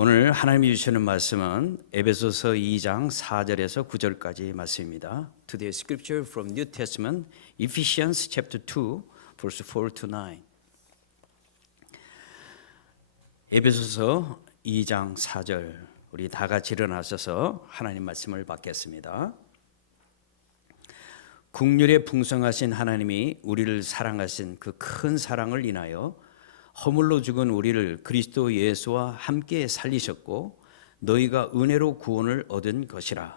오늘 하나님이 주시는 말씀은 에베소서 2장 4절에서 9절까지 말씀입니다. Today's scripture from New Testament, Ephesians chapter 2, verse 4 to 9. 에베소서 2장 4절, 우리 다 같이 일어나셔서 하나님 말씀을 받겠습니다. 국률에 풍성하신 하나님이 우리를 사랑하신 그 큰 사랑을 인하여 허물로 죽은 우리를 그리스도 예수와 함께 살리셨고 너희가 은혜로 구원을 얻은 것이라.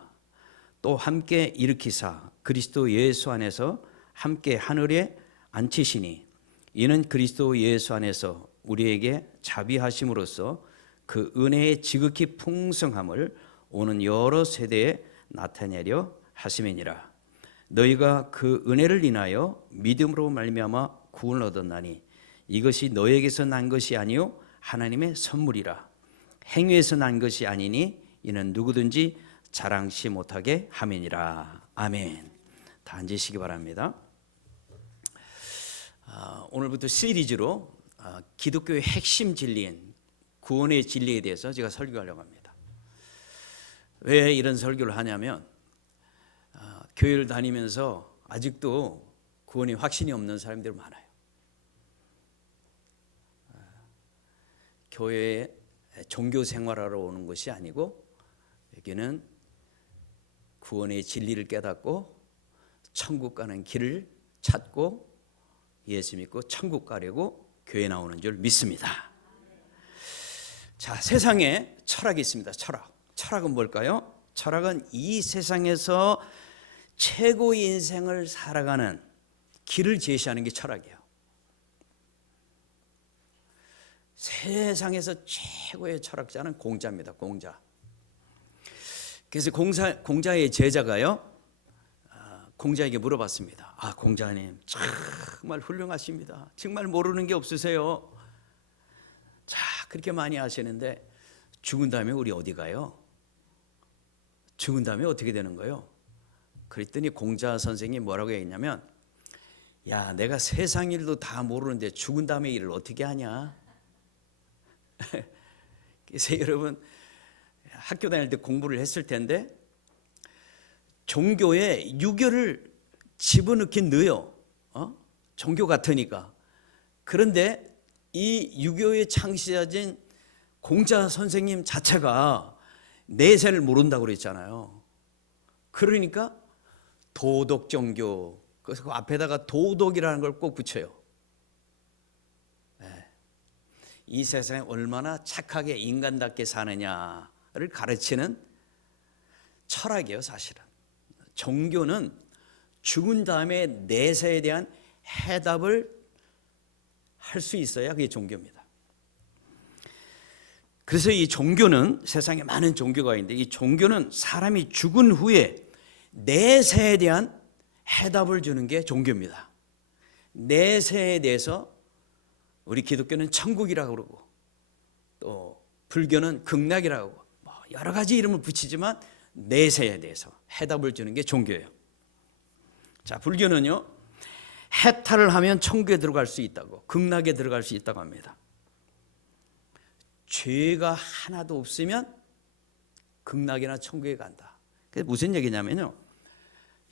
또 함께 일으키사 그리스도 예수 안에서 함께 하늘에 앉히시니 이는 그리스도 예수 안에서 우리에게 자비하심으로써 그 은혜의 지극히 풍성함을 오는 여러 세대에 나타내려 하심이니라. 너희가 그 은혜를 인하여 믿음으로 말미암아 구원을 얻었나니 이것이 너에게서 난 것이 아니요 하나님의 선물이라. 행위에서 난 것이 아니니 이는 누구든지 자랑치 못하게 함이니라. 아멘. 다 앉으시기 바랍니다. 오늘부터 시리즈로 기독교의 핵심 진리인 구원의 진리에 대해서 제가 설교하려고 합니다. 왜 이런 설교를 하냐면 교회를 다니면서 아직도 구원이 확신이 없는 사람들이 많아요. 교회에 종교 생활하러 오는 것이 아니고 여기는 구원의 진리를 깨닫고 천국 가는 길을 찾고 예수 믿고 천국 가려고 교회 나오는 줄 믿습니다. 자, 세상에 철학이 있습니다. 철학은 뭘까요? 철학은 이 세상에서 최고의 인생을 살아가는 길을 제시하는 게 철학이에요. 세상에서 최고의 철학자는 공자입니다. 공자. 그래서 공자의 제자가요, 공자에게 물어봤습니다. 공자님 정말 훌륭하십니다. 정말 모르는 게 없으세요. 자, 그렇게 많이 하시는데 죽은 다음에 우리 어디 가요? 죽은 다음에 어떻게 되는 거예요? 그랬더니 공자 선생이 뭐라고 했냐면, 야, 내가 세상 일도 다 모르는데 죽은 다음에 일을 어떻게 하냐? 그래서 여러분 학교 다닐 때 공부를 했을 텐데 종교에 유교를 집어넣긴 넣어요. 종교 같으니까. 그런데 이 유교의 창시자진 공자 선생님 자체가 내세를 모른다고 그랬잖아요. 그러니까 도덕 종교, 그래서 그 앞에다가 도덕이라는 걸 꼭 붙여요. 이 세상에 얼마나 착하게 인간답게 사느냐를 가르치는 철학이에요. 사실은 종교는 죽은 다음에 내세에 대한 해답을 할 수 있어야 그게 종교입니다. 그래서 이 종교는, 세상에 많은 종교가 있는데 이 종교는 사람이 죽은 후에 내세에 대한 해답을 주는 게 종교입니다. 내세에 대해서 우리 기독교는 천국이라고 그러고 또 불교는 극락이라고 하고 여러 가지 이름을 붙이지만 내세에 대해서 해답을 주는 게 종교예요. 자, 불교는요, 해탈을 하면 천국에 들어갈 수 있다고, 극락에 들어갈 수 있다고 합니다. 죄가 하나도 없으면 극락이나 천국에 간다. 그게 무슨 얘기냐면요,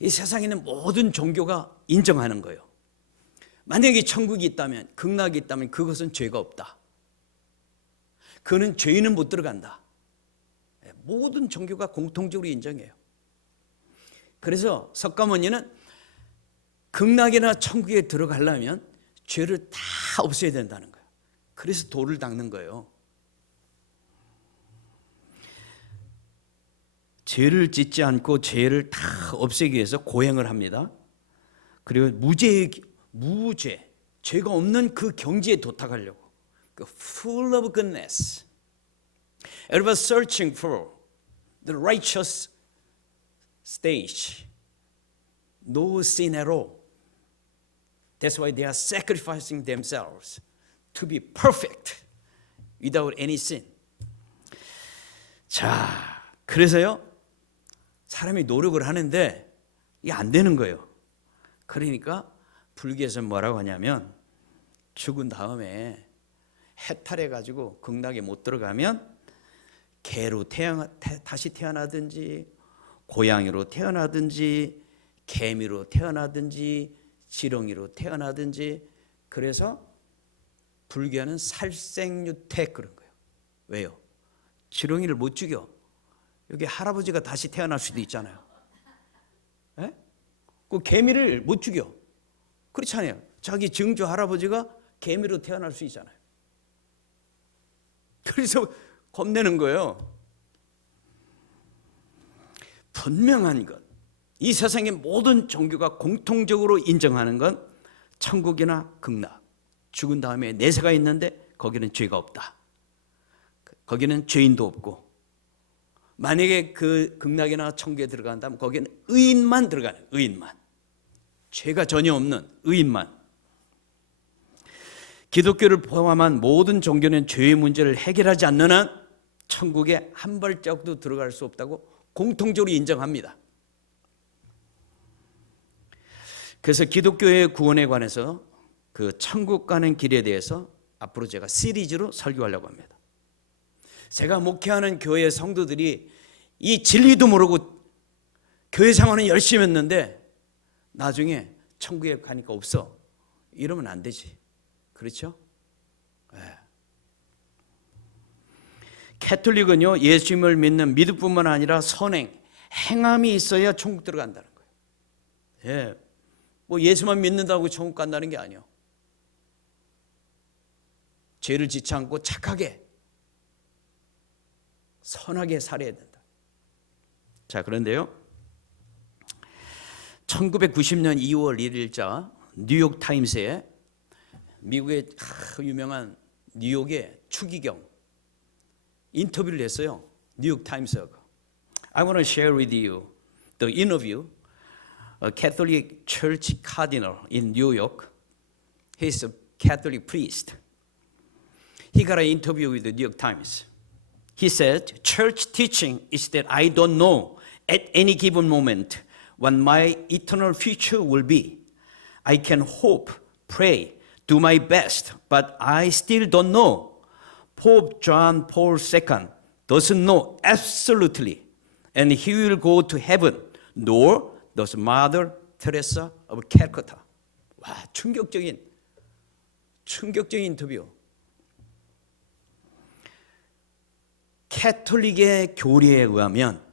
이 세상에 있는 모든 종교가 인정하는 거예요. 만약에 천국이 있다면, 극락이 있다면 그것은 죄가 없다. 그는 죄인은 못 들어간다. 모든 종교가 공통적으로 인정해요. 그래서 석가모니는 극락이나 천국에 들어가려면 죄를 다 없애야 된다는 거예요. 그래서 돌을 닦는 거예요. 죄를 짓지 않고 죄를 다 없애기 위해서 고행을 합니다. 그리고 무죄, 죄가 없는 그 경지에 도착하려고, 그 full of goodness. Everybody searching for the righteous stage. No sin at all. That's why they are sacrificing themselves to be perfect without any sin. 자, 그래서요, 사람이 노력을 하는데 이게 안 되는 거예요. 그러니까 불교에서 뭐라고 하냐면, 죽은 다음에 해탈해가지고 극락에 못 들어가면 개로 다시 태어나든지, 고양이로 태어나든지, 개미로 태어나든지, 지렁이로 태어나든지. 그래서 불교는 살생유택 그런 거예요. 왜요? 지렁이를 못 죽여. 여기 할아버지가 다시 태어날 수도 있잖아요. 에? 그 개미를 못 죽여. 그렇잖아요. 자기 증조 할아버지가 개미로 태어날 수 있잖아요. 그래서 겁내는 거예요. 분명한 것, 이 세상의 모든 종교가 공통적으로 인정하는 건 천국이나 극락, 죽은 다음에 내세가 있는데 거기는 죄가 없다. 거기는 죄인도 없고, 만약에 그 극락이나 천국에 들어간다면 거기는 의인만 들어가는, 의인만, 죄가 전혀 없는 의인만. 기독교를 포함한 모든 종교는 죄의 문제를 해결하지 않는 한 천국에 한 발짝도 들어갈 수 없다고 공통적으로 인정합니다. 그래서 기독교의 구원에 관해서 그 천국 가는 길에 대해서 앞으로 제가 시리즈로 설교하려고 합니다. 제가 목회하는 교회 성도들이 이 진리도 모르고 교회 생활은 열심히 했는데 나중에 천국에 가니까 없어, 이러면 안 되지. 그렇죠? 네. 캐톨릭은요, 예수님을 믿는 믿음뿐만 아니라 선행, 행함이 있어야 천국 들어간다는 거예요. 예. 뭐 예수만 믿는다고 천국 간다는 게 아니에요. 죄를 짓지 않고 착하게, 선하게 살아야 된다. 자, 그런데요, 1990년 2월 1일자 뉴욕 타임스에 미국의 유명한 뉴욕의 추기경 인터뷰를 했어요. 뉴욕 타임스가. I want to share with you the interview. A Catholic church cardinal in New York. He's a Catholic priest. He got an interview with the New York Times. He said, church teaching is that I don't know at any given moment what my eternal future will be. I can hope, pray, do my best, but I still don't know. Pope John Paul II doesn't know absolutely, and he will go to heaven, nor does Mother Teresa of Calcutta. 와, 충격적인 인터뷰. 캐톨릭의 교리에 의하면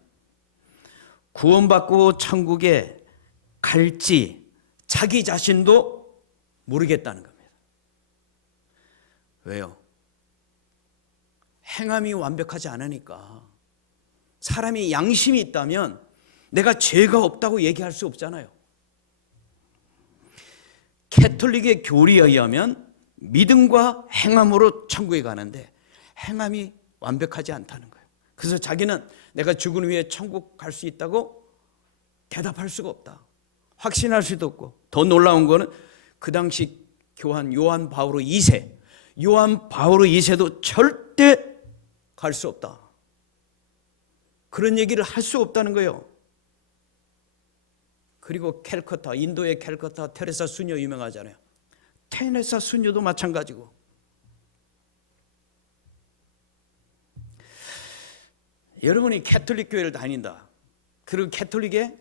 구원받고 천국에 갈지 자기 자신도 모르겠다는 겁니다. 왜요? 행함이 완벽하지 않으니까. 사람이 양심이 있다면 내가 죄가 없다고 얘기할 수 없잖아요. 캐톨릭의 교리에 의하면 믿음과 행함으로 천국에 가는데 행함이 완벽하지 않다는 거예요. 그래서 자기는 내가 죽은 후에 천국 갈 수 있다고 대답할 수가 없다. 확신할 수도 없고, 더 놀라운 거는 그 당시 요한 바오로 2세도 절대 갈 수 없다. 그런 얘기를 할 수 없다는 거예요. 그리고 캘커타, 인도의 캘커타 테레사 수녀 유명하잖아요. 테레사 수녀도 마찬가지고. 여러분이 캐톨릭 교회를 다닌다. 그리고 캐톨릭의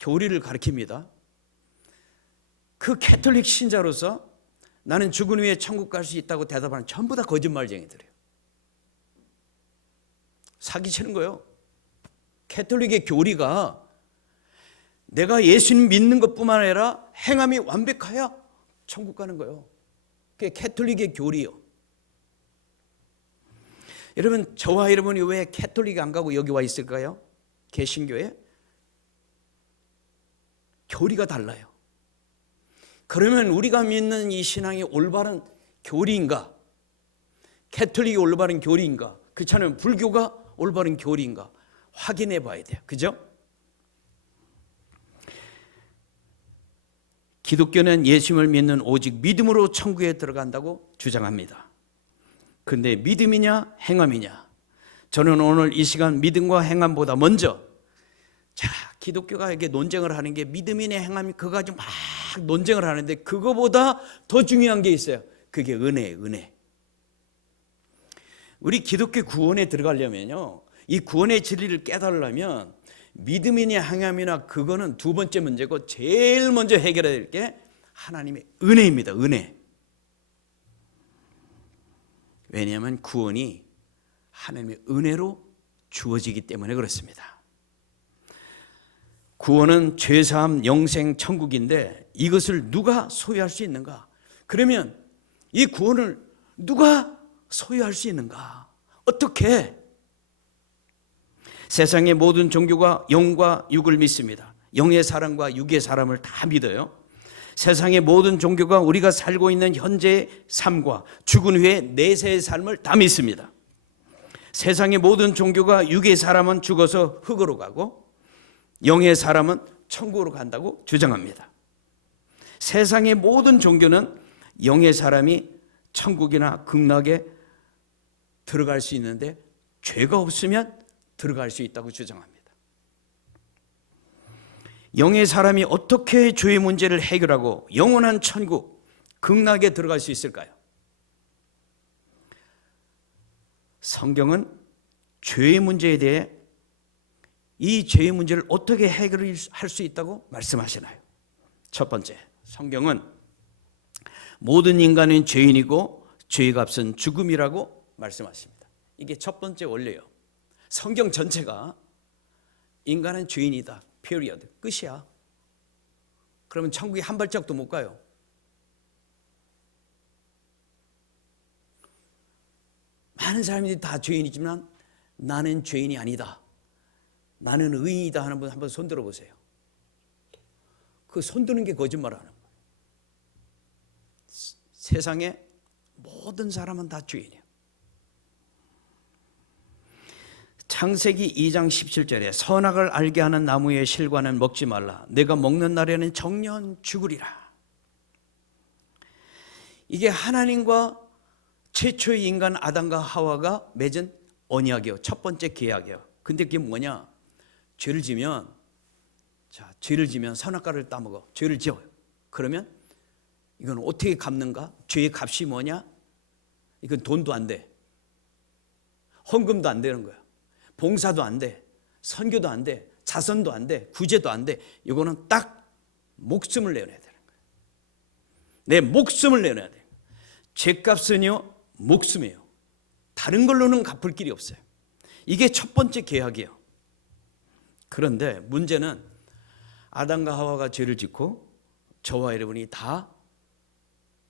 교리를 가르칩니다. 그 캐톨릭 신자로서 나는 죽은 후에 천국 갈 수 있다고 대답하는 전부 다 거짓말쟁이들이에요. 사기치는 거예요. 캐톨릭의 교리가 내가 예수님 믿는 것뿐만 아니라 행함이 완벽해야 천국 가는 거예요. 그게 캐톨릭의 교리예요. 여러분, 저와 여러분이 왜 캐톨릭 안 가고 여기 와 있을까요? 개신교에? 교리가 달라요. 그러면 우리가 믿는 이 신앙이 올바른 교리인가? 캐톨릭이 올바른 교리인가? 그렇잖아요. 불교가 올바른 교리인가? 확인해 봐야 돼요. 그죠? 기독교는 예수님을 믿는 오직 믿음으로 천국에 들어간다고 주장합니다. 그런데 믿음이냐 행함이냐? 저는 오늘 이 시간 믿음과 행함보다 먼저, 자, 기독교가 이게 논쟁을 하는 게 믿음이냐 행함이 그거 가지고 막 논쟁을 하는데 그거보다 더 중요한 게 있어요. 그게 은혜예요. 은혜. 우리 기독교 구원에 들어가려면요, 이 구원의 진리를 깨달으려면 믿음이냐 행함이나 그거는 두 번째 문제고 제일 먼저 해결해야 될 게 하나님의 은혜입니다. 은혜. 왜냐하면 구원이 하나님의 은혜로 주어지기 때문에 그렇습니다. 구원은 죄사함, 영생, 천국인데 이것을 누가 소유할 수 있는가? 그러면 이 구원을 누가 소유할 수 있는가? 어떻게? 세상의 모든 종교가 영과 육을 믿습니다. 영의 사람과 육의 사람을 다 믿어요. 세상의 모든 종교가 우리가 살고 있는 현재의 삶과 죽은 후의 내세의 삶을 다 믿습니다. 세상의 모든 종교가 육의 사람은 죽어서 흙으로 가고 영의 사람은 천국으로 간다고 주장합니다. 세상의 모든 종교는 영의 사람이 천국이나 극락에 들어갈 수 있는데 죄가 없으면 들어갈 수 있다고 주장합니다. 영의 사람이 어떻게 죄의 문제를 해결하고 영원한 천국, 극락에 들어갈 수 있을까요? 성경은 죄의 문제에 대해 이 죄의 문제를 어떻게 해결할 수 있다고 말씀하시나요? 첫 번째, 성경은 모든 인간은 죄인이고 죄의 값은 죽음이라고 말씀하십니다. 이게 첫 번째 원리예요. 성경 전체가 인간은 죄인이다. period. 끝이야. 그러면 천국에 한 발짝도 못 가요. 많은 사람들이 다 죄인이지만 나는 죄인이 아니다. 나는 의인이다 하는 분 한번 손들어 보세요. 그 손드는 게 거짓말하는 거예요. 세상에 모든 사람은 다 죄인이에요. 창세기 2장 17절에 선악을 알게 하는 나무의 실과는 먹지 말라. 내가 먹는 날에는 정녕 죽으리라. 이게 하나님과 최초의 인간 아담과 하와가 맺은 언약이에요. 첫 번째 계약이에요. 근데 그게 뭐냐? 죄를 지면 선악과를 따먹어. 죄를 지어요. 그러면 이건 어떻게 갚는가? 죄의 값이 뭐냐? 이건 돈도 안 돼. 헌금도 안 되는 거야. 봉사도 안 돼. 선교도 안 돼. 자선도 안 돼. 구제도 안 돼. 이거는 딱 목숨을 내어야 되는 거예요. 내 목숨을 내어야 돼요. 죄값은요, 목숨이에요. 다른 걸로는 갚을 길이 없어요. 이게 첫 번째 계약이에요. 그런데 문제는 아담과 하와가 죄를 짓고 저와 여러분이 다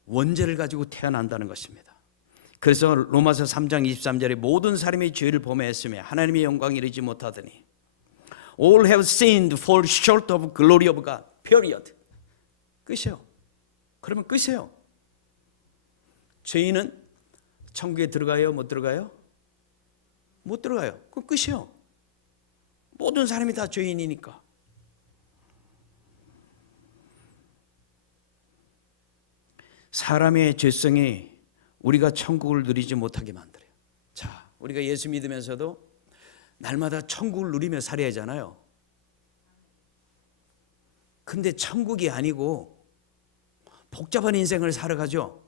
원죄를 가지고 태어난다는 것입니다. 그래서 로마서 3장 23절에 모든 사람이 죄를 범했으며 하나님의 영광에 이르지 못하더니 All have sinned, fall short of glory of God. period. 끝이에요. 그러면 끝이에요. 죄인은 천국에 들어가요? 못 들어가요? 못 들어가요. 그건 끝이에요. 모든 사람이 다 죄인이니까. 사람의 죄성이 우리가 천국을 누리지 못하게 만들어요. 자, 우리가 예수 믿으면서도 날마다 천국을 누리며 살아야 하잖아요. 근데 천국이 아니고 복잡한 인생을 살아가죠.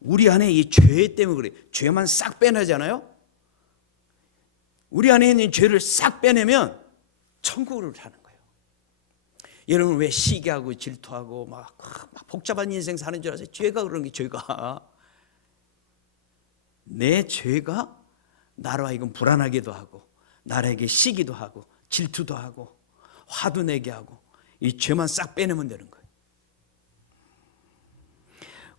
우리 안에 이 죄 때문에 그래요. 죄만 싹 빼내잖아요. 우리 안에 있는 죄를 싹 빼내면 천국을 사는 거예요. 여러분 왜 시기하고 질투하고 막 복잡한 인생 사는 줄 아세요? 죄가 그런 게 죄가. 내 죄가 나로 하여금 불안하기도 하고 나에게 시기도 하고 질투도 하고 화도 내게 하고 이 죄만 싹 빼내면 되는 거예요.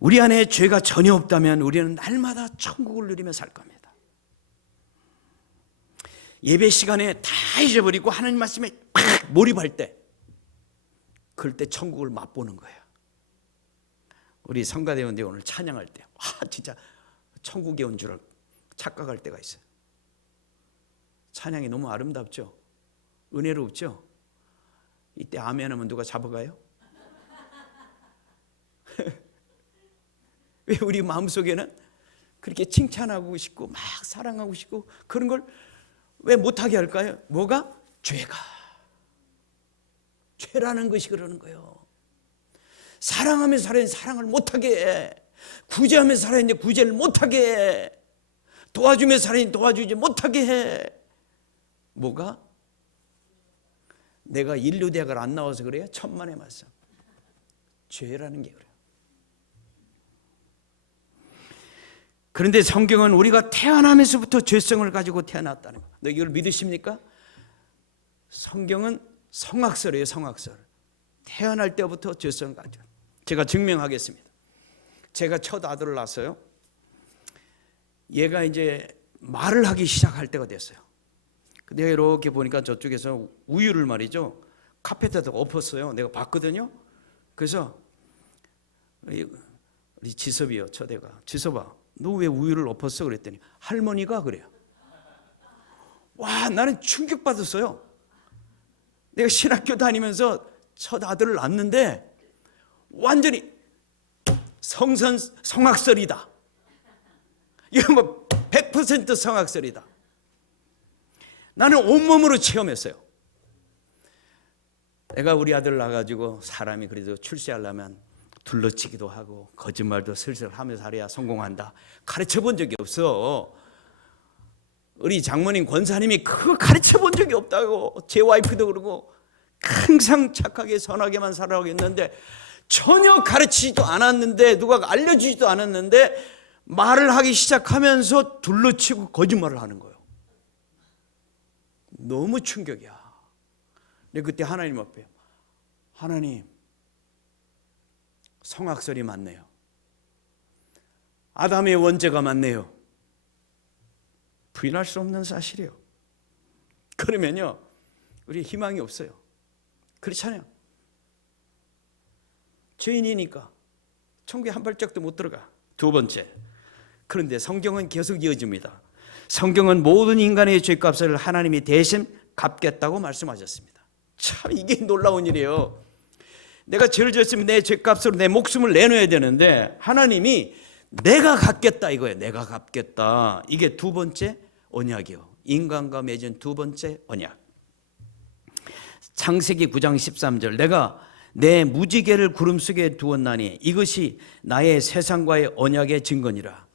우리 안에 죄가 전혀 없다면 우리는 날마다 천국을 누리며 살 겁니다. 예배 시간에 다 잊어버리고 하나님 말씀에 팍 몰입할 때 그럴 때 천국을 맛보는 거예요. 우리 성가대원들 오늘 찬양할 때 진짜 천국에 온 줄 착각할 때가 있어요. 찬양이 너무 아름답죠? 은혜롭죠? 이때 아멘 하면 누가 잡아가요? 왜 우리 마음속에는 그렇게 칭찬하고 싶고 막 사랑하고 싶고 그런 걸 왜 못하게 할까요? 뭐가? 죄라는 것이 그러는 거예요. 사랑하면서 살아야 사랑을 못하게 해. 구제하면서 살아야 구제를 못하게 해. 도와주며 살아니 도와주지 못하게 해. 뭐가? 내가 인류대학을 안 나와서 그래요? 천만의 말씀. 죄라는 게 그래요. 그런데 성경은 우리가 태어나면서부터 죄성을 가지고 태어났다는 거예요. 너 이걸 믿으십니까? 성경은 성악설이에요. 성악설. 태어날 때부터 죄성을 가지고. 제가 증명하겠습니다. 제가 첫 아들을 낳았어요. 얘가 이제 말을 하기 시작할 때가 됐어요. 근데 이렇게 보니까 저쪽에서 우유를 말이죠, 카페트에다 엎었어요. 내가 봤거든요. 그래서 우리 지섭이요, 첫애가, 지섭아 너 왜 우유를 엎었어? 그랬더니 할머니가 그래요. 와, 나는 충격받았어요. 내가 신학교 다니면서 첫 아들을 낳았는데 완전히 성악설이다. 이거 뭐 100% 성악설이다. 나는 온몸으로 체험했어요. 내가 우리 아들 낳아가지고 사람이 그래도 출세하려면 둘러치기도 하고 거짓말도 슬슬 하면서 하려야 성공한다. 가르쳐 본 적이 없어. 우리 장모님 권사님이 그거 가르쳐 본 적이 없다고. 제 와이프도 그러고 항상 착하게 선하게만 살아가고 했는데 전혀 가르치지도 않았는데, 누가 알려주지도 않았는데 말을 하기 시작하면서 둘러치고 거짓말을 하는 거예요. 너무 충격이야. 근데 그때 하나님 앞에, 하나님 성악설이 맞네요. 아담의 원죄가 맞네요. 부인할 수 없는 사실이에요. 그러면요, 우리 희망이 없어요. 그렇잖아요. 죄인이니까 천국에 한 발짝도 못 들어가. 두 번째, 그런데 성경은 계속 이어집니다. 성경은 모든 인간의 죄값을 하나님이 대신 갚겠다고 말씀하셨습니다. 참 이게 놀라운 일이에요. 내가 죄를 지었으면 내 죄값으로 내 목숨을 내놔야 되는데 하나님이 내가 갚겠다 이거예요. 내가 갚겠다. 이게 두 번째 언약이요. 인간과 맺은 두 번째 언약. 창세기 9장 13절, 내가 내 무지개를 구름 속에 두었나니 이것이 나의 세상과의 언약의 증거니라.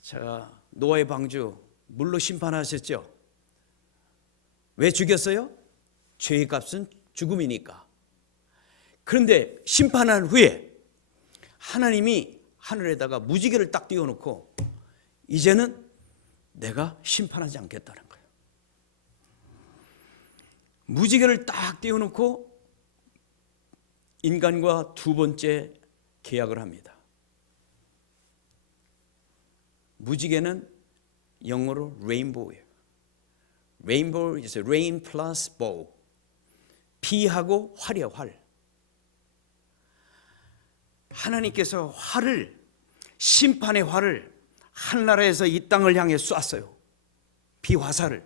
자, 노아의 방주 물로 심판하셨죠. 왜 죽였어요? 죄의 값은 죽음이니까. 그런데 심판한 후에 하나님이 하늘에다가 무지개를 딱 띄워놓고 이제는 내가 심판하지 않겠다는 거예요. 무지개를 딱 띄워놓고 인간과 두 번째 계약을 합니다. 무지개는 영어로 레인보우예요. 레인보우 is rain plus bow. 비하고 활이에요. 활. 하나님께서 활을, 심판의 활을 하늘나라에서 이 땅을 향해 쐈어요. 비화살을.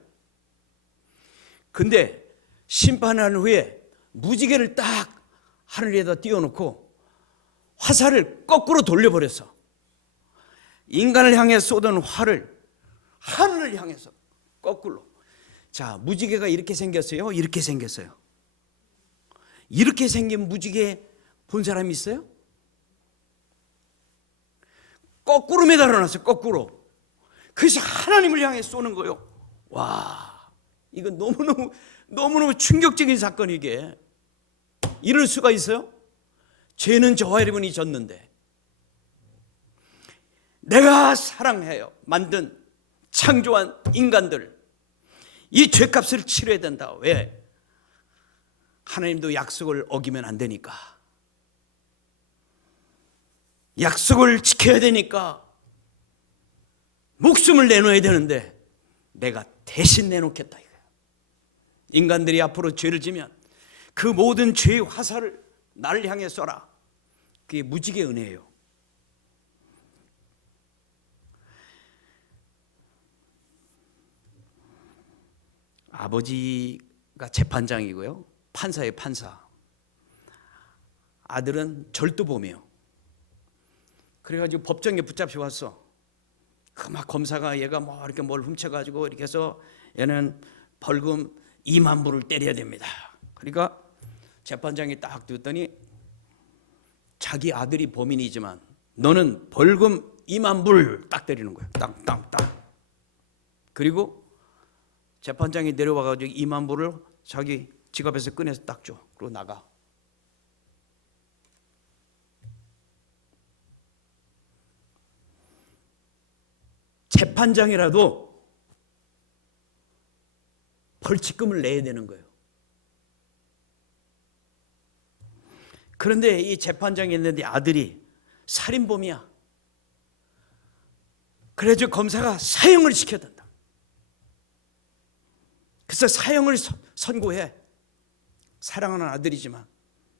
근데 심판한 후에 무지개를 딱 하늘에다 띄워놓고 화살을 거꾸로 돌려버렸어. 인간을 향해 쏘던 활을 하늘을 향해서 거꾸로. 자, 무지개가 이렇게 생겼어요? 이렇게 생겼어요? 이렇게 생긴 무지개 본 사람이 있어요? 거꾸로 매달아놨어요. 거꾸로. 그래서 하나님을 향해 쏘는 거예요. 와, 이건 너무너무 충격적인 사건이 이게. 이럴 수가 있어요? 죄는 저와 여러분이 졌는데 내가 사랑해요. 만든 창조한 인간들, 이 죄값을 치러야 된다. 왜? 하나님도 약속을 어기면 안 되니까. 약속을 지켜야 되니까 목숨을 내놓아야 되는데 내가 대신 내놓겠다 이거예요. 인간들이 앞으로 죄를 지면 그 모든 죄의 화살을 나를 향해 쏘라. 그게 무지개 은혜예요. 아버지가 재판장이고요, 판사예요. 판사. 아들은 절도범이에요. 그래가지고 법정에 붙잡혀 왔어. 그 막 검사가 얘가 뭐 이렇게 뭘 훔쳐가지고 이렇게 해서 얘는 벌금 2만 불을 때려야 됩니다. 그러니까 재판장이 딱 듣더니 자기 아들이 범인이지만 너는 벌금 2만 불 딱 때리는 거예요. 딱. 그리고 재판장이 내려와가지고 2만 불을 자기 지갑에서 꺼내서 딱 줘. 그리고 나가. 재판장이라도 벌칙금을 내야 되는 거예요. 그런데 이 재판장이 있는데 아들이 살인범이야. 그래서 검사가 사형을 시켜야 된다. 그래서 사형을 선고해. 사랑하는 아들이지만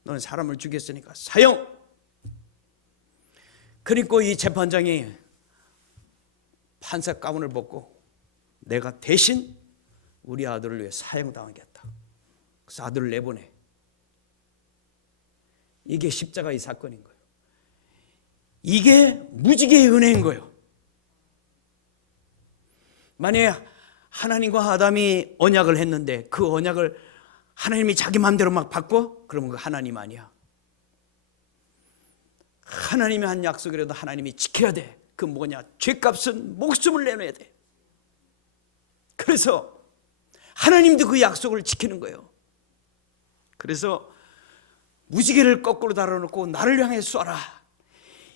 너는 사람을 죽였으니까 사형. 그리고 이 재판장이 판사 가운을 벗고 내가 대신 우리 아들을 위해 사형당하겠다. 그래서 아들을 내보내. 이게 십자가의 사건인 거예요. 이게 무지개의 은혜인 거예요. 만약에 하나님과 아담이 언약을 했는데 그 언약을 하나님이 자기 마음대로 막 바꿔? 그러면 그 하나님 아니야. 하나님이 한 약속이라도 하나님이 지켜야 돼. 그 뭐냐? 죄값은 목숨을 내놔야 돼. 그래서 하나님도 그 약속을 지키는 거예요. 그래서 무지개를 거꾸로 달아놓고 나를 향해 쏘라.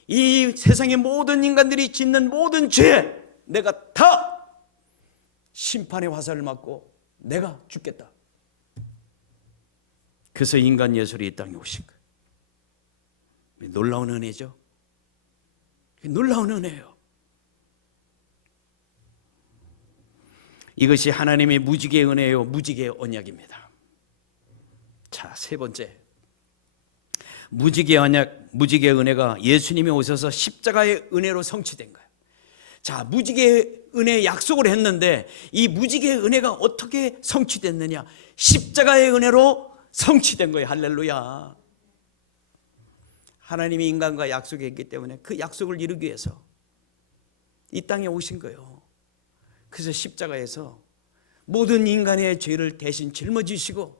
이 세상의 모든 인간들이 짓는 모든 죄 내가 다 심판의 화살을 맞고 내가 죽겠다. 그래서 인간 예수로 이 땅에 오신 거예요. 놀라운 은혜죠. 놀라운 은혜예요. 이것이 하나님의 무지개의 은혜요, 무지개의 언약입니다. 자, 세 번째, 무지개의 언약, 무지개의 은혜가 예수님이 오셔서 십자가의 은혜로 성취된 거예요. 자, 무지개의 은혜의 약속을 했는데 이 무지개의 은혜가 어떻게 성취됐느냐? 십자가의 은혜로 성취된 거예요. 할렐루야. 하나님이 인간과 약속했기 때문에 그 약속을 이루기 위해서 이 땅에 오신 거예요. 그래서 십자가에서 모든 인간의 죄를 대신 짊어지시고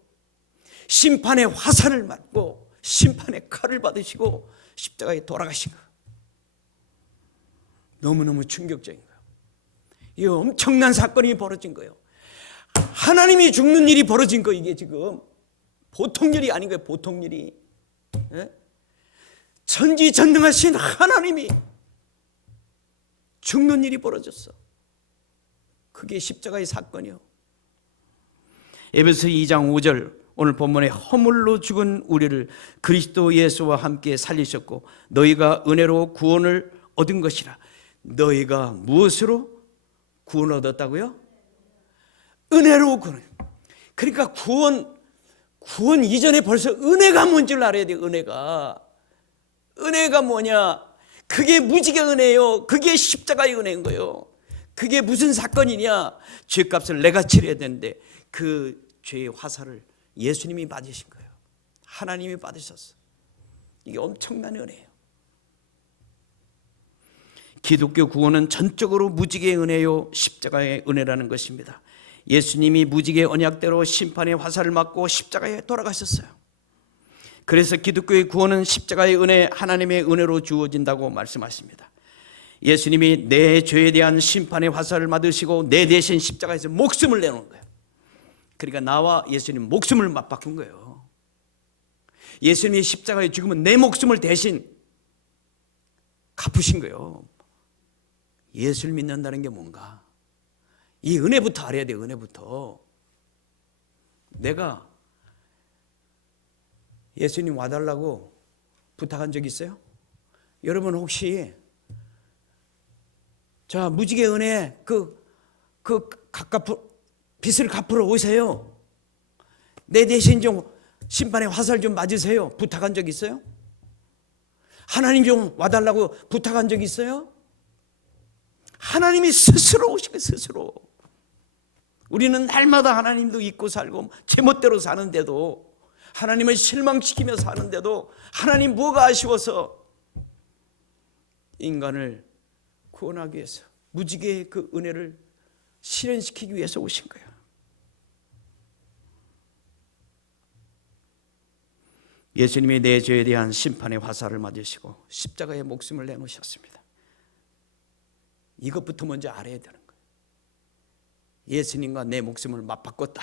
심판의 화살을 맞고 심판의 칼을 받으시고 십자가에 돌아가신 거예요. 너무너무 충격적인 거예요. 이 엄청난 사건이 벌어진 거예요. 하나님이 죽는 일이 벌어진 거예요. 이게 지금 보통 일이 아닌 거예요. 보통 일이. 예? 전지전능하신 하나님이 죽는 일이 벌어졌어. 그게 십자가의 사건이요. 에베소 2장 5절 오늘 본문에 허물로 죽은 우리를 그리스도 예수와 함께 살리셨고 너희가 은혜로 구원을 얻은 것이라. 너희가 무엇으로 구원 얻었다고요? 은혜로 구원. 그러니까 구원 이전에 벌써 은혜가 뭔지를 알아야 돼요. 은혜가 뭐냐? 그게 무지개 은혜예요. 그게 십자가의 은혜인 거예요. 그게 무슨 사건이냐? 죄값을 내가 치러야 되는데 그 죄의 화살을 예수님이 받으신 거예요. 하나님이 받으셨어. 이게 엄청난 은혜예요. 기독교 구원은 전적으로 무지개의 은혜요, 십자가의 은혜라는 것입니다. 예수님이 무지개의 언약대로 심판의 화살을 맞고 십자가에 돌아가셨어요. 그래서 기독교의 구원은 십자가의 은혜, 하나님의 은혜로 주어진다고 말씀하십니다. 예수님이 내 죄에 대한 심판의 화살을 맞으시고 내 대신 십자가에서 목숨을 내놓은 거예요. 그러니까 나와 예수님 목숨을 맞바꾼 거예요. 예수님이 십자가에 죽으면 내 목숨을 대신 갚으신 거예요. 예수를 믿는다는 게 뭔가? 이 은혜부터 알아야 돼요. 은혜부터. 내가 예수님 와달라고 부탁한 적 있어요? 여러분 혹시 자 무지개 은혜 빚을 갚으러 오세요. 내 대신 좀 심판의 화살 좀 맞으세요. 부탁한 적 있어요? 하나님 좀 와달라고 부탁한 적 있어요? 하나님이 스스로 오신 거예요. 스스로. 우리는 날마다 하나님도 잊고 살고 제멋대로 사는데도 하나님을 실망시키며 사는데도 하나님 뭐가 아쉬워서 인간을 구원하기 위해서 무지개의 그 은혜를 실현시키기 위해서 오신 거예요. 예수님이 내 죄에 대한 심판의 화살을 맞으시고 십자가에 목숨을 내놓으셨습니다. 이것부터 먼저 알아야 되는 거예요. 예수님과 내 목숨을 맞바꿨다.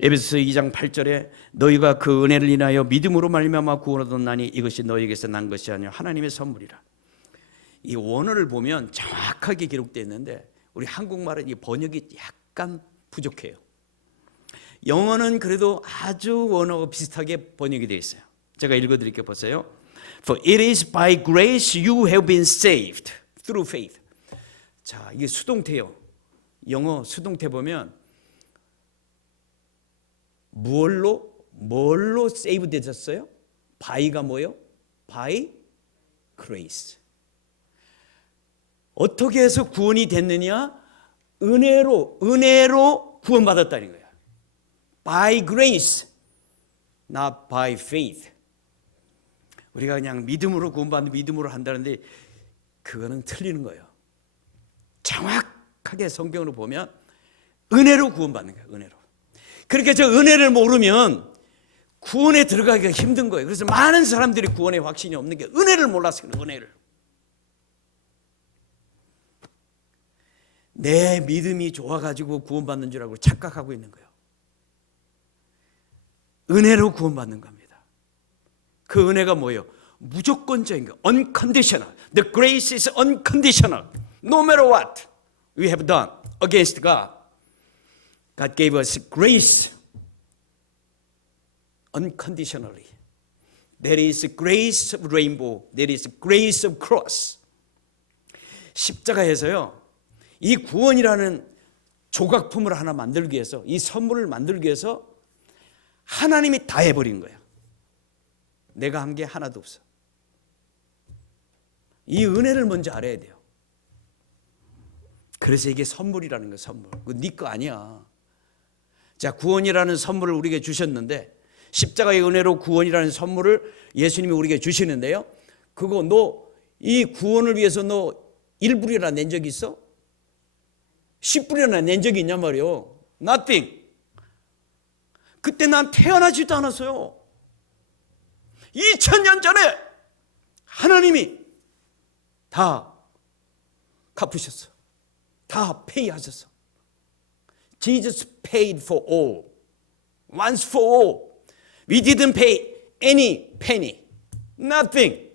에베소서 2장 8절에 너희가 그 은혜를 인하여 믿음으로 말미암아 구원을 얻었나니 이것이 너희에게서 난 것이 아니라 하나님의 선물이라. 이 원어를 보면 정확하게 기록되어 있는데 우리 한국말은 이 번역이 약간 부족해요. 영어는 그래도 아주 원어가 비슷하게 번역이 되어 있어요. 제가 읽어드릴게요. 보세요. For it is by grace you have been saved through faith. 자, 이게 수동태요. 영어 수동태 보면 뭘로 세이브 되셨어요? by가 뭐예요? by grace. 어떻게 해서 구원이 됐느냐? 은혜로 구원받았다는 거예요. by grace, not by faith. 우리가 그냥 믿음으로 구원받는 믿음으로 한다는데 그거는 틀리는 거예요. 정확하게 성경으로 보면 은혜로 구원받는 거예요. 은혜로. 그렇게 저 은혜를 모르면 구원에 들어가기가 힘든 거예요. 그래서 많은 사람들이 구원에 확신이 없는 게 은혜를 몰라서 그래요. 은혜를. 내 믿음이 좋아가지고 구원받는 줄 알고 착각하고 있는 거예요. 은혜로 구원받는 겁니다. 그 은혜가 뭐예요? 무조건적인 거. Unconditional. The grace is unconditional. No matter what we have done against God. God gave us grace unconditionally. There is grace of rainbow. There is grace of cross. 십자가에서요. 이 구원이라는 조각품을 하나 만들기 위해서, 이 선물을 만들기 위해서 하나님이 다 해버린 거예요. 내가 한 게 하나도 없어. 이 은혜를 먼저 알아야 돼요. 그래서 이게 선물이라는 거예요. 선물. 그거 네 거 아니야. 자, 구원이라는 선물을 우리에게 주셨는데, 십자가의 은혜로 구원이라는 선물을 예수님이 우리에게 주시는데요. 그거 너 이 구원을 위해서 너 1불이나 낸 적이 있어? 10불이나 낸 적이 있냔 말이에요. Nothing. 그때 난 태어나지도 않았어요. 2000년 전에 하나님이 다 갚으셨어. 다 페이하셨어. Jesus paid for all. Once for all. We didn't pay any penny. Nothing.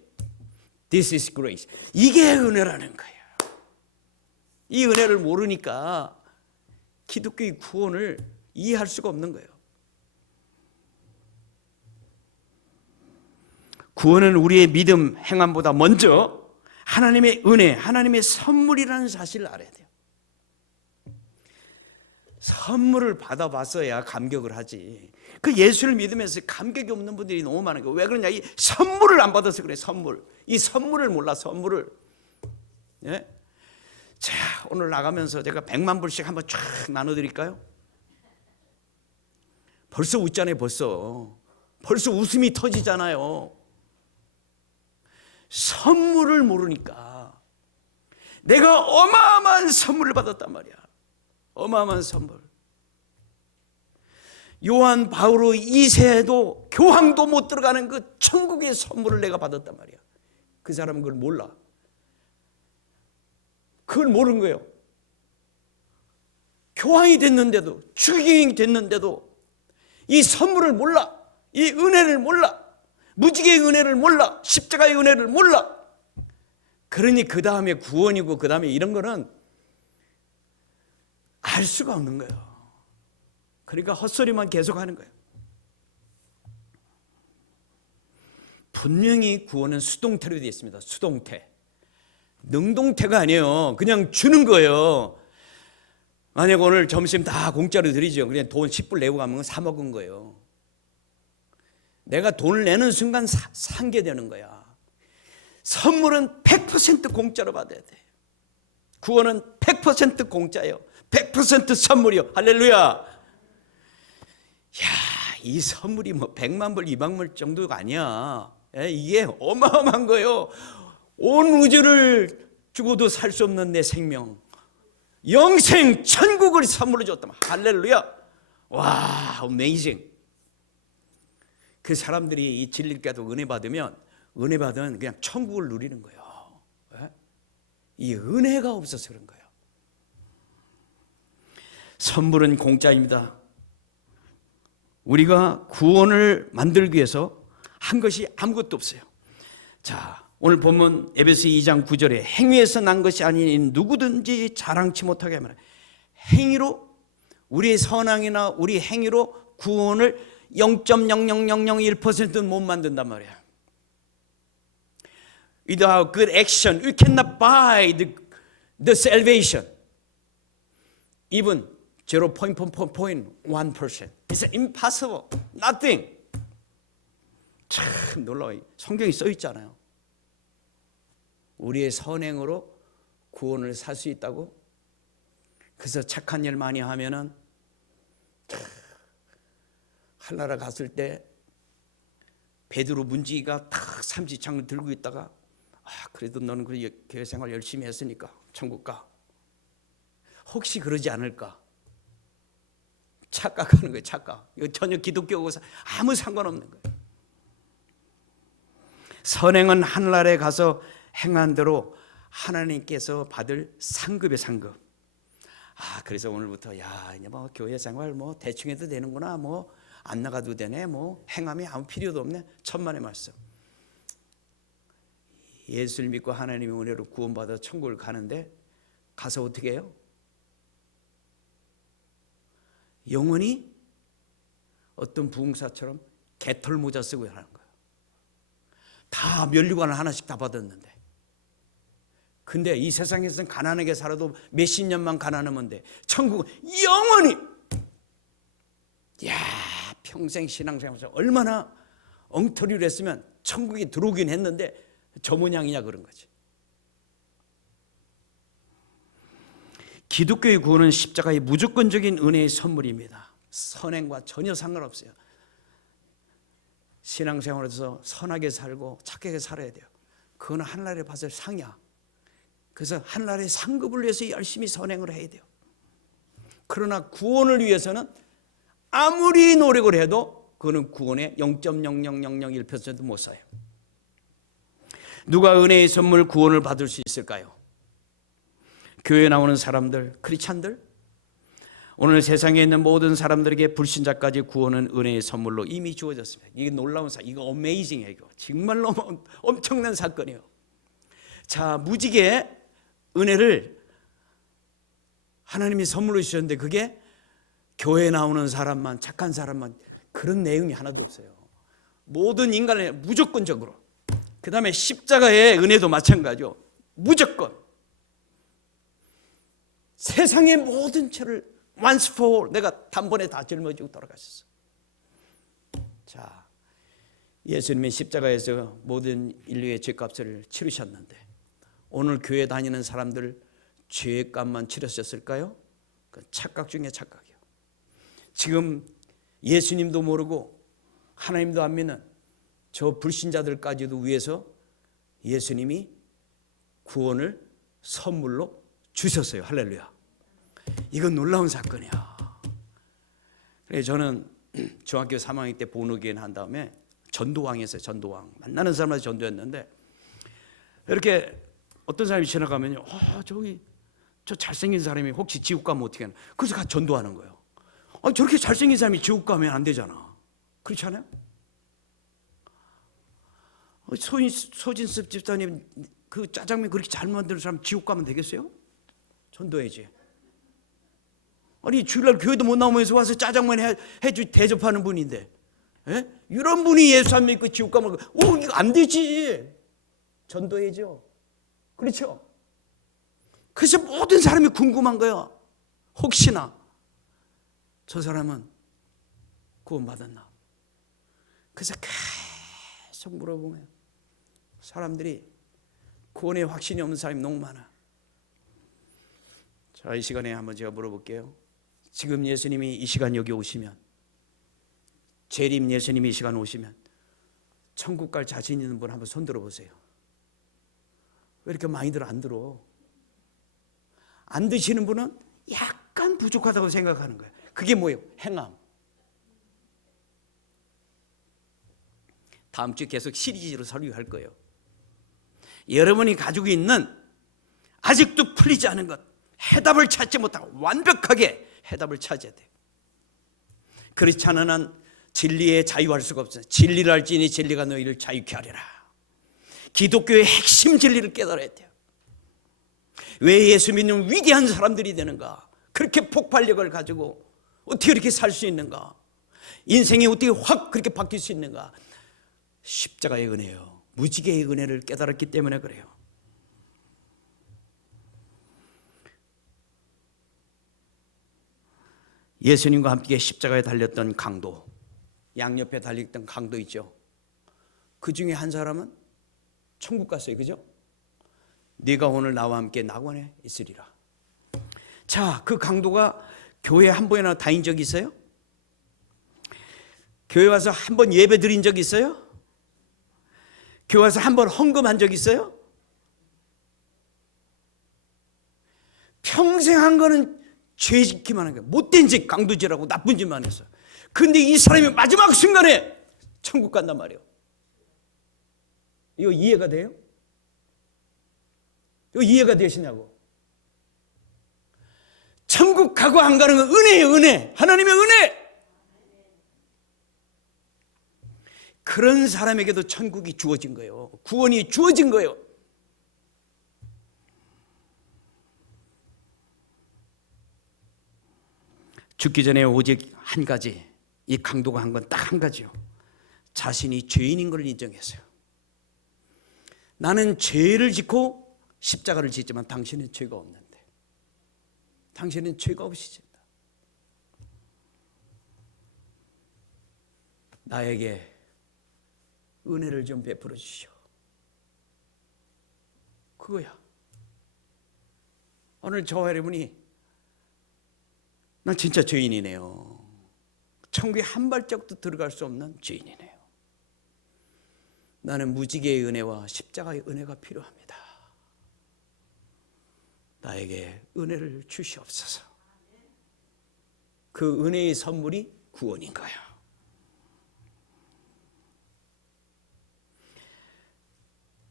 This is grace. 이게 은혜라는 거예요. 이 은혜를 모르니까 기독교의 구원을 이해할 수가 없는 거예요. 구원은 우리의 믿음 행함보다 먼저 하나님의 은혜, 하나님의 선물이라는 사실을 알아야 돼요. 선물을 받아봤어야 감격을 하지. 그 예수를 믿으면서 감격이 없는 분들이 너무 많은 거예요. 왜 그러냐? 이 선물을 안 받아서 그래. 선물. 이 선물을 몰라. 선물을. 예? 자, 오늘 나가면서 제가 100만 불씩 한번 쫙 나눠드릴까요? 벌써 웃잖아요. 벌써 웃음이 터지잖아요. 선물을 모르니까. 내가 어마어마한 선물을 받았단 말이야. 어마어마한 선물. 요한 바오로 2세도 교황도 못 들어가는 그 천국의 선물을 내가 받았단 말이야. 그 사람은 그걸 몰라. 그걸 모르는 거예요. 교황이 됐는데도, 주기경이 됐는데도 이 선물을 몰라. 이 은혜를 몰라. 무지개의 은혜를 몰라. 십자가의 은혜를 몰라. 그러니 그 다음에 구원이고 그 다음에 이런 거는 알 수가 없는 거예요. 그러니까 헛소리만 계속하는 거예요. 분명히 구원은 수동태로 되어 있습니다. 수동태. 능동태가 아니에요. 그냥 주는 거예요. 만약 오늘 점심 다 공짜로 드리죠. 그냥 돈 10불 내고 가면 사 먹은 거예요. 내가 돈을 내는 순간 산 게 되는 거야. 선물은 100% 공짜로 받아야 돼. 구원은 100% 공짜예요. 100% 선물이요. 할렐루야. 야, 이 선물이 뭐 100만 불, 200만 불 정도가 아니야. 이게 어마어마한 거예요. 온 우주를 주고도 살 수 없는 내 생명, 영생, 천국을 선물로 줬다. 할렐루야. 와, 어메이징. 그 사람들이 이 진리께도 은혜 받으면 그냥 천국을 누리는 거예요. 이 은혜가 없어서 그런 거예요. 선물은 공짜입니다. 우리가 구원을 만들기 위해서 한 것이 아무것도 없어요. 자, 오늘 본문 에베소 2장 9절에 행위에서 난 것이 아닌 누구든지 자랑치 못하게 하면, 행위로, 우리의 선행이나 우리 행위로 구원을 0.00001%는 못 만든단 말이야. Without good action, we cannot buy the salvation. Even 0.1%. It's impossible. Nothing. 참 놀라워요. 성경이 써 있잖아요. 우리의 선행으로 구원을 살 수 있다고. 그래서 착한 일 많이 하면은 한나라 갔을 때 베드로 문지기가 탁 삼지창을 들고 있다가, 그래도 너는 그 교회 생활 열심히 했으니까 천국 가. 혹시 그러지 않을까? 착각하는 거예요. 착각. 이거 전혀 기독교하고 아무 상관없는 거예요. 선행은 하늘나라에 가서 행한 대로 하나님께서 받을 상급의 상급. 그래서 오늘부터 이제 뭐 교회 생활 뭐 대충 해도 되는구나, 뭐 안 나가도 되네, 뭐 행함이 아무 필요도 없네. 천만의 말씀. 예수를 믿고 하나님의 은혜로 구원받아 천국을 가는데 가서 어떻게 해요? 영원히 어떤 부흥사처럼 개털 모자 쓰고 하는 거예요. 다 면류관을 하나씩 다 받았는데, 근데 이 세상에서는 가난하게 살아도 몇십 년만 가난하면 돼. 천국은 영원히, 평생 신앙생활에서 얼마나 엉터리를 했으면 천국에 들어오긴 했는데 저 모양이냐 그런 거지. 기독교의 구원은 십자가의 무조건적인 은혜의 선물입니다. 선행과 전혀 상관없어요. 신앙생활에서 선하게 살고 착하게 살아야 돼요. 그건 하늘나라에 받을 상이야. 그래서 하늘나라의 상급을 위해서 열심히 선행을 해야 돼요. 그러나 구원을 위해서는 아무리 노력을 해도 그거는 구원의 0.00001%도 못 사요. 누가 은혜의 선물 구원을 받을 수 있을까요? 교회에 나오는 사람들, 크리스찬들, 오늘 세상에 있는 모든 사람들에게 불신자까지 구원은 은혜의 선물로 이미 주어졌습니다. 이게 놀라운 사건, 이거 어메이징이에요. 이거 정말로 엄청난 사건이에요. 자, 무지개 은혜를 하나님이 선물로 주셨는데 그게 교회에 나오는 사람만, 착한 사람만, 그런 내용이 하나도 없어요. 모든 인간에 무조건적으로. 그 다음에 십자가의 은혜도 마찬가지요. 무조건. 세상의 모든 죄를 once for all 내가 단번에 다 짊어지고 돌아가셨어. 자, 예수님이 십자가에서 모든 인류의 죄값을 치르셨는데 오늘 교회 다니는 사람들 죄값만 치르셨을까요? 그 착각 중에 착각이요. 지금 예수님도 모르고 하나님도 안 믿는 저 불신자들까지도 위해서 예수님이 구원을 선물로 주셨어요. 할렐루야. 이건 놀라운 사건이야. 그래서 저는 중학교 3학년 때 본어게인 한 다음에 전도왕이었어요. 전도왕. 만나는 사람마다 전도했는데 이렇게 어떤 사람이 지나가면요, 저기 저 잘생긴 사람이 혹시 지옥 가면 어떻게 하나? 그래서 같이 전도하는 거예요. 저렇게 잘생긴 사람이 지옥 가면 안 되잖아. 그렇지 않아요? 소진섭 집사님 그 짜장면 그렇게 잘 만드는 사람 지옥 가면 되겠어요? 전도해야지. 아니 주일날 교회도 못 나오면서 와서 짜장면 해주 대접하는 분인데, 이런 분이 예수 안 믿고 지옥 가면 이거 안 되지. 전도해야죠. 그렇죠? 그래서 모든 사람이 궁금한 거야. 혹시나 저 사람은 구원받았나? 그래서 계속 물어보면 사람들이 구원에 확신이 없는 사람이 너무 많아. 자, 이 시간에 한번 제가 물어볼게요. 지금 예수님이 이 시간 여기 오시면, 재림 예수님이 이 시간 오시면 천국 갈 자신 있는 분 한번 손 들어보세요. 왜 이렇게 많이들 안 들어? 안 드시는 분은 약간 부족하다고 생각하는 거예요. 그게 뭐예요? 행함. 다음 주에 계속 시리즈로 설교할 거예요. 여러분이 가지고 있는 아직도 풀리지 않은 것, 해답을 찾지 못하고 완벽하게 해답을 찾아야 돼요. 그렇지 않은 한 진리에 자유할 수가 없어요. 진리를 알지니 진리가 너희를 자유케 하리라. 기독교의 핵심 진리를 깨달아야 돼요. 왜 예수 믿는 위대한 사람들이 되는가? 그렇게 폭발력을 가지고 어떻게 그렇게 살 수 있는가? 인생이 어떻게 확 그렇게 바뀔 수 있는가? 십자가의 은혜요, 무지개의 은혜를 깨달았기 때문에 그래요. 예수님과 함께 십자가에 달렸던 강도, 양옆에 달렸던 강도 있죠. 그 중에 한 사람은 천국 갔어요. 그죠? 네가 오늘 나와 함께 낙원에 있으리라. 자, 그 강도가 교회 한 번이나 다닌 적이 있어요? 교회 와서 한 번 예배 드린 적 있어요? 교회 와서 한 번 헌금한 적 있어요? 평생 한 거는 죄 짓기만 한 거예요. 못된 짓, 강도질하고 나쁜 짓만 했어요. 근데 이 사람이 마지막 순간에 천국 간단 말이에요. 이거 이해가 돼요? 이거 이해가 되시냐고. 천국 가고 안 가는 건 은혜예요. 은혜, 하나님의 은혜. 그런 사람에게도 천국이 주어진 거예요. 구원이 주어진 거예요. 죽기 전에 오직 한 가지, 이 강도가 한 건 딱 한 가지요. 자신이 죄인인 걸 인정했어요. 나는 죄를 짓고 십자가를 짓지만 당신은 죄가 없는데, 당신은 죄가 없으신다. 나에게 은혜를 좀 베풀어 주시오. 그거야. 오늘 저와 여러분이 난 진짜 죄인이네요. 천국에 한 발짝도 들어갈 수 없는 죄인이네요. 나는 무지개의 은혜와 십자가의 은혜가 필요합니다. 나에게 은혜를 주시옵소서. 그 은혜의 선물이 구원인 거예요.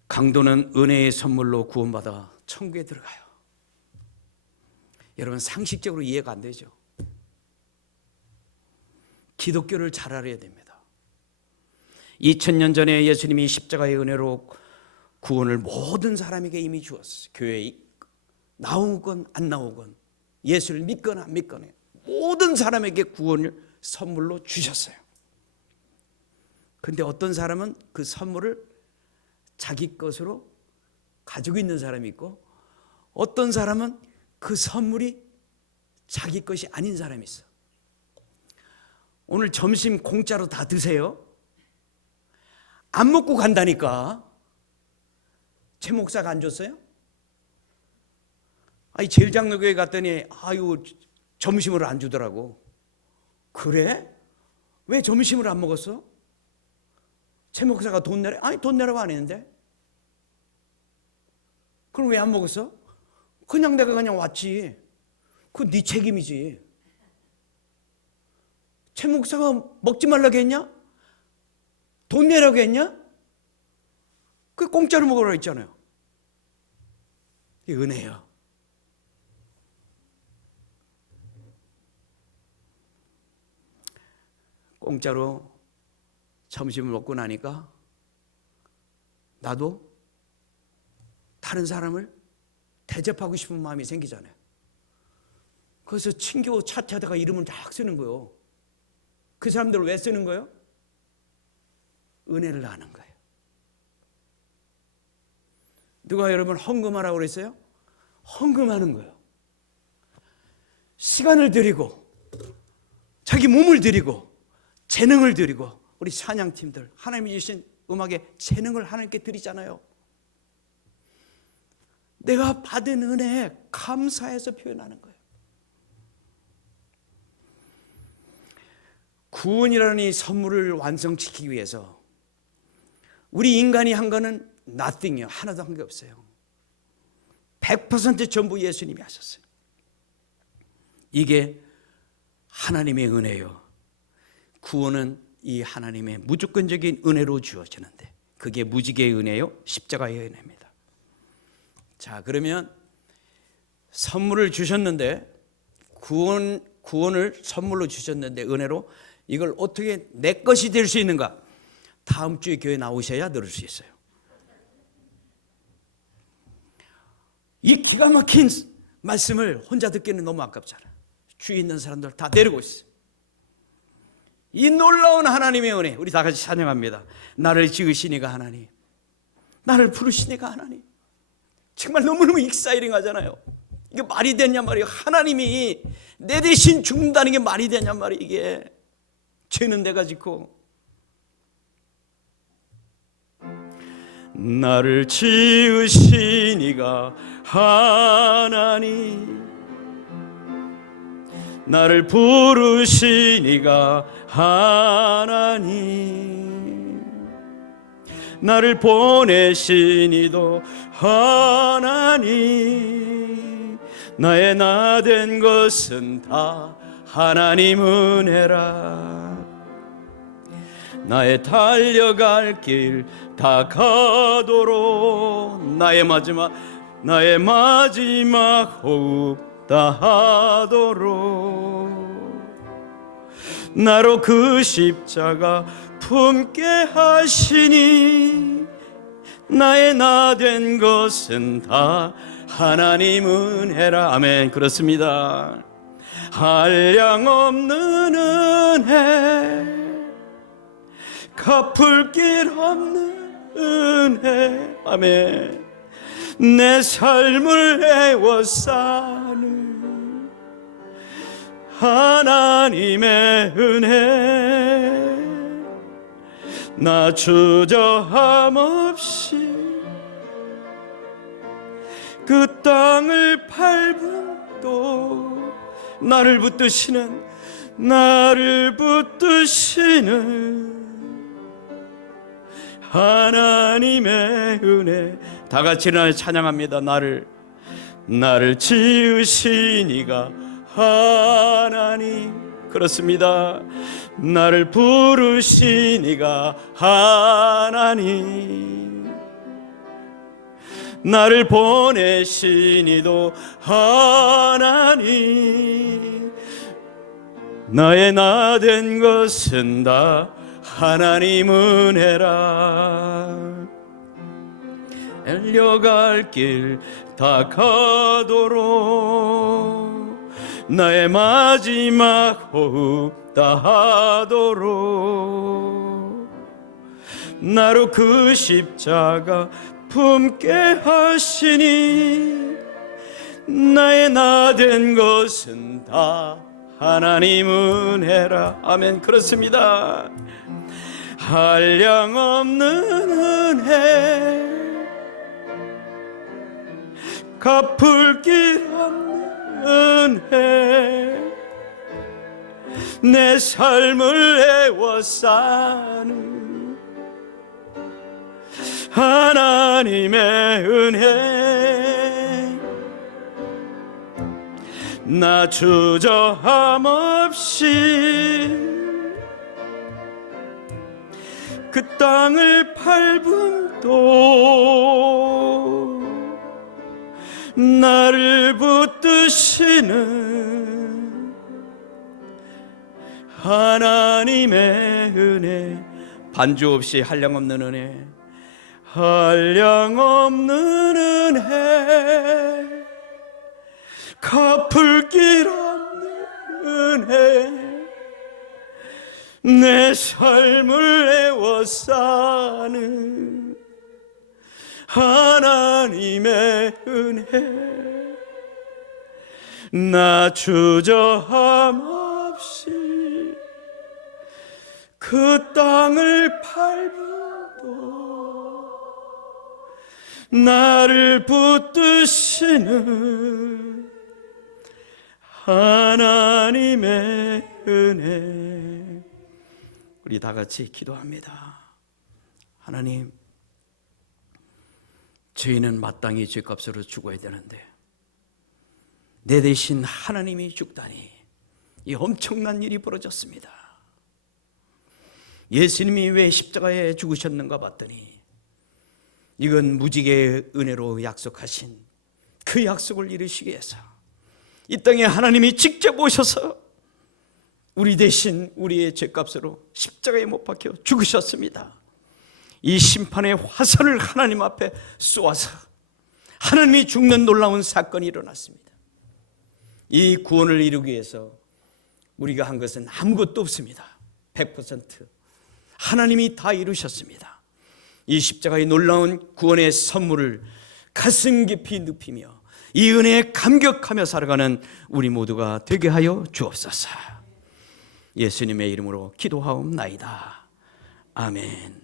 강도는 은혜의 선물로 구원받아 천국에 들어가요. 여러분, 상식적으로 이해가 안 되죠? 기독교를 잘 알아야 됩니다. 2000년 전에 예수님이 십자가의 은혜로 구원을 모든 사람에게 이미 주었어요. 교회에 나오건 안 나오건, 예수를 믿거나 안 믿거나 모든 사람에게 구원을 선물로 주셨어요. 그런데 어떤 사람은 그 선물을 자기 것으로 가지고 있는 사람이 있고, 어떤 사람은 그 선물이 자기 것이 아닌 사람이 있어. 오늘 점심 공짜로 다 드세요. 안 먹고 간다니까. 최 목사가 안 줬어요? 아니, 제일장로교회 갔더니 아유, 점심을 안 주더라고. 그래? 왜 점심을 안 먹었어? 최 목사가 돈 내라? 아니, 돈 내라고 안 했는데. 그럼 왜 안 먹었어? 그냥 내가 그냥 왔지. 그건 네 책임이지. 최 목사가 먹지 말라고 했냐? 돈 내라고 했냐? 그 공짜로 먹으라고 했잖아요. 이게 은혜예요. 공짜로 점심을 먹고 나니까 나도 다른 사람을 대접하고 싶은 마음이 생기잖아요. 그래서 친교 차트에다가 이름을 딱 쓰는 거예요. 그 사람들을 왜 쓰는 거예요? 은혜를 아는 거예요. 누가 여러분 헌금하라고 그랬어요? 헌금하는 거예요. 시간을 드리고, 자기 몸을 드리고, 재능을 드리고, 우리 찬양팀들 하나님이 주신 음악에 재능을 하나님께 드리잖아요. 내가 받은 은혜에 감사해서 표현하는 거예요. 구원이라는 이 선물을 완성시키기 위해서 우리 인간이 한 거는 nothing이요. 하나도 한 게 없어요. 100% 전부 예수님이 하셨어요. 이게 하나님의 은혜요. 구원은 이 하나님의 무조건적인 은혜로 주어지는데, 그게 무지개의 은혜요, 십자가의 은혜입니다. 자, 그러면 선물을 주셨는데 구원 구원을 선물로 주셨는데 은혜로 이걸 어떻게 내 것이 될 수 있는가? 다음 주에 교회 나오셔야 들을 수 있어요. 이 기가 막힌 말씀을 혼자 듣기는 너무 아깝잖아. 주위에 있는 사람들 다 데리고 있어요. 이 놀라운 하나님의 은혜, 우리 다 같이 찬양합니다. 나를 지으시니가 하나님, 나를 부르시니가 하나님. 정말 너무너무 익사이링 하잖아요. 이게 말이 되냐 말이에요. 하나님이 내 대신 죽는다는 게 말이 되냐 말이에요. 이게 죄는 내가 짓고. 나를 지으시니가 하나님, 나를 부르시니가 하나님, 나를 보내시니도 하나님, 나의 나 된 것은 다 하나님 은혜라. 나의 달려갈 길 다 가도록 나의 마지막 호흡 다하도록 나로 그 십자가 품게 하시니 나의 나 된 것은 다 하나님 은혜라. 아멘. 그렇습니다. 한량없는 은혜, 갚을 길 없는 은혜. 아멘. 내 삶을 애워싸는 하나님의 은혜, 나 주저함 없이 그 땅을 밟은 또 나를 붙드시는 하나님의 은혜. 다 같이 찬양합니다. 나를 지으시니가 하나님. 그렇습니다. 나를 부르시니가 하나님, 나를 보내시니도 하나님, 나의 나 된 것은 다 하나님 은혜라. 달려갈 길 다 가도록 나의 마지막 호흡 다하도록 나로 그 십자가 품게 하시니 나의 나 된 것은 다 하나님 은혜라. 아멘. 그렇습니다. 한량없는 은혜, 갚을 길 없는 은혜, 내 삶을 애워싸는 하나님의 은혜, 나 주저함 없이 그 땅을 밟은 또 나를 붙드시는 하나님의 은혜, 반주 없이 한량없는 은혜, 한량없는 은혜, 갚을 길 없는 은혜, 내 삶을 애워싸는 하나님의 은혜, 나 주저함 없이 그 땅을 밟아도 나를 붙드시는 하나님의 은혜. 우리 다 같이 기도합니다. 하나님, 저희는 마땅히 죄값으로 죽어야 되는데 내 대신 하나님이 죽다니, 이 엄청난 일이 벌어졌습니다. 예수님이 왜 십자가에 죽으셨는가 봤더니 이건 무지개의 은혜로 약속하신 그 약속을 이루시기 위해서 이 땅에 하나님이 직접 오셔서 우리 대신 우리의 죄값으로 십자가에 못 박혀 죽으셨습니다. 이 심판의 화살을 하나님 앞에 쏘아서 하나님이 죽는 놀라운 사건이 일어났습니다. 이 구원을 이루기 위해서 우리가 한 것은 아무것도 없습니다. 100% 하나님이 다 이루셨습니다. 이 십자가의 놀라운 구원의 선물을 가슴 깊이 눕히며 이 은혜에 감격하며 살아가는 우리 모두가 되게 하여 주옵소서. 예수님의 이름으로 기도하옵나이다. 아멘.